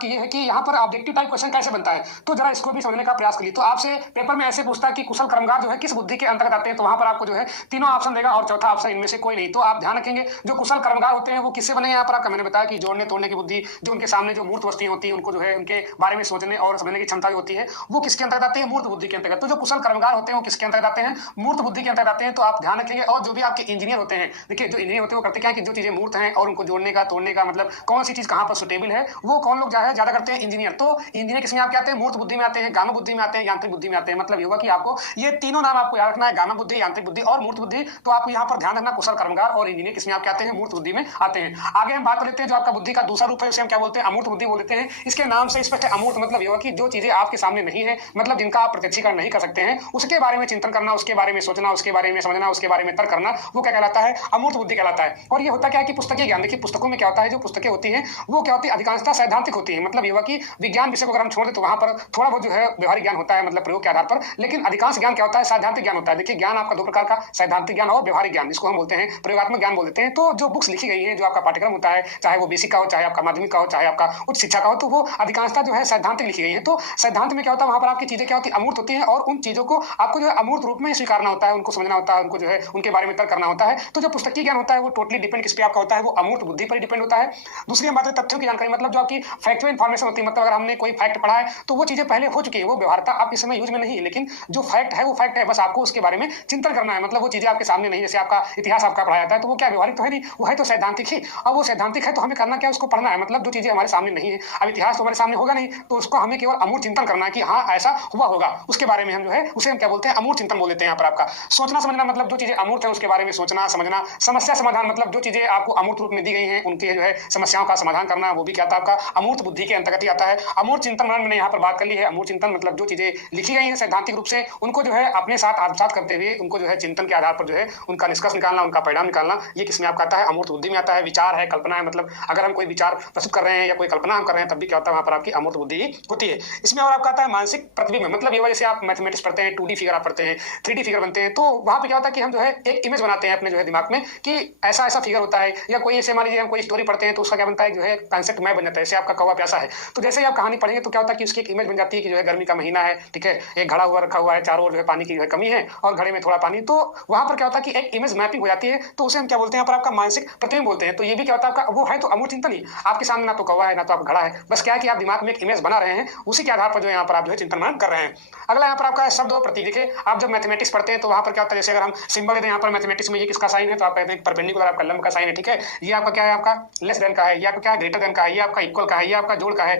आपकी ये है कि यहाँ पर ऑब्जेक्टिव टाइप क्वेश्चन कैसे बनता है, तो जरा इसको भी समझने का प्रयास करिए। तो आपसे पेपर में ऐसे पूछता है कि कुशल कर्मगार जो है किस बुद्धि के अंतर्गत आते हैं, तो वहां पर आपको जो है तीनों ऑप्शन देगा और चौथा ऑप्शन इनमें से कोई नहीं। तो आप ध्यान रखेंगे जो कुशल कर्मगार होते हैं वो किससे बने, यहाँ पर आपका मैंने बताया कि जोड़ने तोड़ने की बुद्धि, जो उनके सामने जो मूर्त वस्तुएं होती है उनको जो है उनके बारे में सोचने और समझने की क्षमता होती है, वो किसके अंतर्गत आते हैं, मूर्त बुद्धि के अंतर्गत। तो जो कुशल कर्मगार होते हैं वो किसके अंतर्गत आते हैं, मूर्त बुद्धि के अंतर्गत आते हैं। तो आप ध्यान रखेंगे। और जो भी आपके इंजीनियर होते हैं, देखिए जो इंजीनियर होते हैं वो करते क्या है कि जो चीजें मूर्त हैं और उनको जोड़ने का तोड़ने का मतलब कौन सी चीज कहां पर सुटेबल है, वो कौन लोग ज्यादा करते हैं, इंजीनियर। तो इंजीनियर किसमें आपके आते हैं, मूर्त बुद्धि में आते हैं, गामा बुद्धि में आते हैं, यांत्रिक बुद्धि में आते हैं। मतलब ये होगा कि आपको ये तीनों नाम आपको याद रखना है, गामा बुद्धि, यांत्रिक बुद्धि और मूर्त बुद्धि। तो आपको यहाँ पर ध्यान रखना कुशल कर्मगार और इंजीनियर किसमें आपके आते हैं, मूर्त बुद्धि में आते हैं। आगे हम बात कर लेते हैं जो आपका बुद्धि का दूसरा रूप है, उसे हम क्या बोलते हैं, अमूर्त बुद्धि बोलते हैं। इसके नाम से स्पष्ट है, अमूर्त मतलब ये होगा कि जो चीजें आपके सामने नहीं है, मतलब जिनका आप प्रत्यक्षीकरण नहीं कर सकते हैं, उसके बारे में चिंतन करना, उसके बारे में सोचना, उसके बारे में समझना, उसके बारे में तर्क करना, वो क्या कहलाता है, अमूर्त बुद्धि कहलाता है। और ये होता क्या है कि पुस्तकीय ज्ञान, देखिए पुस्तकों में क्या होता है, जो पुस्तकें होती हैं वो क्या होती है, अधिकांशतः सैद्धांतिक होती है। मतलब ये हुआ कि विज्ञान विषय को अगर हम छोड़ दें तो वहां पर थोड़ा बहुत जो है व्यवहारिक ज्ञान होता है, मतलब प्रयोग के आधार पर, लेकिन अधिकांश ज्ञान क्या होता है, सैद्धांतिक ज्ञान होता है। देखिए ज्ञान आपका दो प्रकार का, सैद्धांतिक ज्ञान और व्यवहारिक ज्ञान, जिसको हम बोलते हैं प्रयोगात्मक ज्ञान बोलते हैं। तो जो बुक्स लिखी गई है, जो आपका पाठ्यक्रम होता है, चाहे वो बेसिक का हो, चाहे आपका माध्यमिक का हो, चाहे आपका उच्च शिक्षा का हो, तो वो अधिकांशतः जो है सैद्धांतिक लिखी गई है। तो सैद्धांत में क्या होता है, वहां पर आपकी चीजें क्या होती है, अमूर्त होती है, और उन चीजों को आपको जो है अमूर्त रूप में स्वीकारना होता है, उनको समझना होता है, उनको जो है उनके बारे में तर्क करना होता है। तो जो पुस्तकीय ज्ञान होता है वो टोटली डिपेंड किस पे आपका होता है, वो अमूर्त बुद्धि पर डिपेंड होता है। दूसरी हम बात करें तथ्यों की जानकारी, मतलब जो आपकी फैक्चुअल इन्फॉर्मेशन होती है, मतलब अगर हमने कोई फैक्ट पढ़ा है तो वो चीजें पहले हो चुकी है, वो व्यवहारता आप इस समय यूज में नहीं है, लेकिन जो फैक्ट है वो फैक्ट है, बस आपको उसके बारे में चिंतन करना है। मतलब वो चीजें आपके सामने नहीं, जैसे आपका इतिहास आपका पढ़ाया जाता है तो वो क्या व्यवहारिक तो है नहीं, वो है तो सैद्धांतिक ही। अब वो सैद्धांतिक है तो हमें करना क्या, उसको पढ़ना है। मतलब जो चीजें हमारे सामने नहीं है, अब इतिहास तो हमारे सामने होगा नहीं, तो उसको हमें केवल अमूर्त चिंतन करना है कि हाँ ऐसा हुआ होगा, उसके बारे में हम जो है उसे हम क्या बोलते हैं, अमूर्त चिंतन बोल देते हैं। यहाँ पर आपका सोचना समझना, मतलब जो चीजें अमूर्त है उसके बारे में सोचना समझना। समस्या समाधान, मतलब जो चीजें आपको अमूर्त रूप में दी गई हैं उनके जो है समस्याओं का समाधान करना, वो भी क्या था आपका अमूर्त बुद्धि के अंतर्गत ही आता है। अमूर्त चिंतन मैंने यहाँ पर बात कर ली है। अमूर्त चिंतन मतलब जो चीजें लिखी गई हैं सैद्धांतिक रूप से, उनको जो है अपने साथ आत्मसात करते हुए उनको जो है चिंतन के आधार पर जो है उनका निष्कर्ष निकालना, उनका परिणाम निकालना, ये किसमें आपका आता है, अमूर्त बुद्धि में आता है। विचार है, कल्पना है, मतलब अगर हम कोई विचार प्रस्तुत कर रहे हैं या कोई कल्पना हम कर रहे हैं तब भी क्या होता है, वहां पर आपकी अमूर्त बुद्धि होती है। इसमें और आपका आता है मानसिक प्रतिबिंब, मतलब ये जैसे आप मैथमेटिक्स पढ़ते हैं, 2D फिगर आप पढ़ते हैं, 3D फिगर बनते हैं, तो वहां पर क्या होता है कि हम जो है एक इमेज बनाते हैं अपने जो है दिमाग में कि ऐसा ऐसा फिगर होता है, या कोई ऐसे मान लीजिए हम कोई स्टोरी पढ़ते हैं तो उसका क्या बनता है, जो है कॉन्सेप्ट मैप बन जाता है। जैसे आपका कौवा प्यासा है, तो जैसे ही आप कहानी पढ़ेंगे तो क्या होता है कि उसकी एक इमेज बन जाती है कि जो है गर्मी का महीना है, ठीक है, एक घड़ा हुआ रखा हुआ है, चारों ओर जो है पानी की जो है कमी है और घड़े में थोड़ा पानी, तो वहां पर क्या होता है कि एक इमेज मैपिंग हो जाती है, तो उसे हम क्या बोलते हैं, यहाँ पर आपका मानसिक प्रतिबिंब बोलते हैं। तो ये भी क्या होता है आपका, वो है तो अमूर्त चिंतन ही, आपके सामने ना तो कौवा है ना तो आपका घड़ा है, बस क्या है कि आप दिमाग में एक इमेज बना रहे हैं, उसी के आधार पर जो यहाँ पर आप जो है चिंतन मनन कर रहे हैं। अगला यहाँ पर आपका शब्द और प्रतीक। देखिए आप जब मैथमेटिक्स पढ़ते हैं तो वहां पर क्या होता है, जैसे अगर हम सिंबल देते हैं यहाँ पर मैथमेटिक्स में, ये किसका साइन है, तो आप कहते हैं परपेंडिकुलर, आपका लंब का साइन है, ठीक है, ये आपका क्या है, आपका लेस देन का है, ये आपका क्या है, ग्रेटर देन का है, ये आपका इक्वल का है, ये आपका जोड़ का है।